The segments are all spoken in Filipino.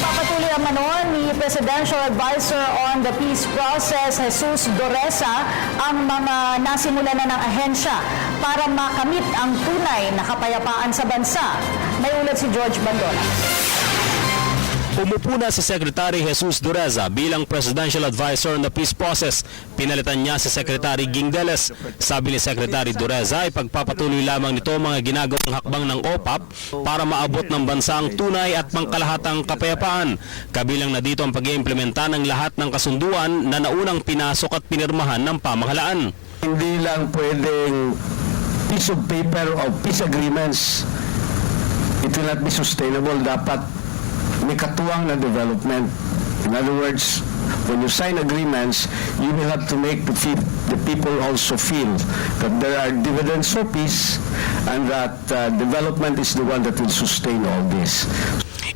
Pagpapatuloy manon ni Presidential Advisor on the Peace Process, Jesus Doresa, ang mga nasimula na ng ahensya para makamit ang tunay na kapayapaan sa bansa. May ulat si George Bandola. Umupo na si Secretary Jesus Doresa bilang Presidential Advisor on the Peace Process. Pinalitan niya si Secretary Gingeles. Sabi ni Secretary Doresa ay pagpapatuloy lamang nito mga ginagawang hakbang ng OPAP para maabot ng bansa ang tunay at pangkalahatang kapayapaan. Kabilang na dito ang pag-iimplementa ng lahat ng kasunduan na naunang pinasok at pinirmahan ng pamahalaan. Hindi lang pwedeng piece of paper o peace agreements. It will not be sustainable. Dapat may katuwang na development. In other words, when you sign agreements, you will have to make the people also feel that there are dividends for peace and that development is the one that will sustain all this.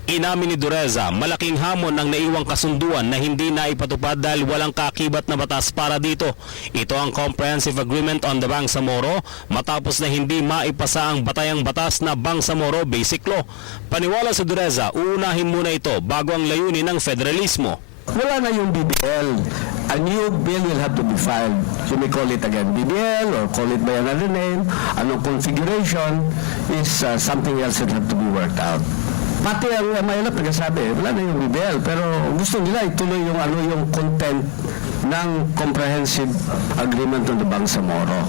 Inamin ni Doresa, malaking hamon ang naiwang kasunduan na hindi na ipatupad dahil walang kakibat na batas para dito. Ito ang Comprehensive Agreement on the Bangsamoro matapos na hindi maipasa ang batayang batas na Bangsamoro Basic Law. Paniwala si Doresa, uunahin muna ito bago ang layunin ng federalismo. Wala na yung BBL. A new bill will have to be filed. You may call it again BBL or call it by another name. Anong configuration is something else that have to be worked out. Pati ang mahirap nagsasabi, wala na yung BBL, pero gusto nila ituloy yung content ng Comprehensive Agreement on the Bangsamoro.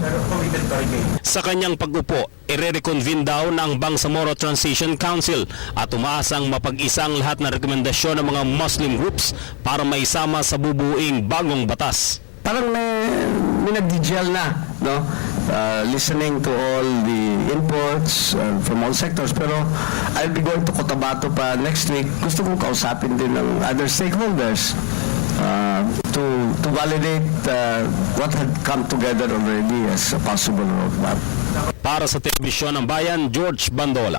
Sa kanyang pag-upo, ire-reconvene daw ng Bangsamoro Transition Council at umaasang mapag-isa ang lahat ng rekomendasyon ng mga Muslim groups para maisama sa bubuing bagong batas. Parang may nag-gel na, no? Listening to all the inputs from all sectors. Pero I'll be going to Cotabato pa next week. Gusto kong kausapin din ng other stakeholders to validate what had come together already as a possible roadmap. Para sa Telebisyon ng Bayan, George Bandola.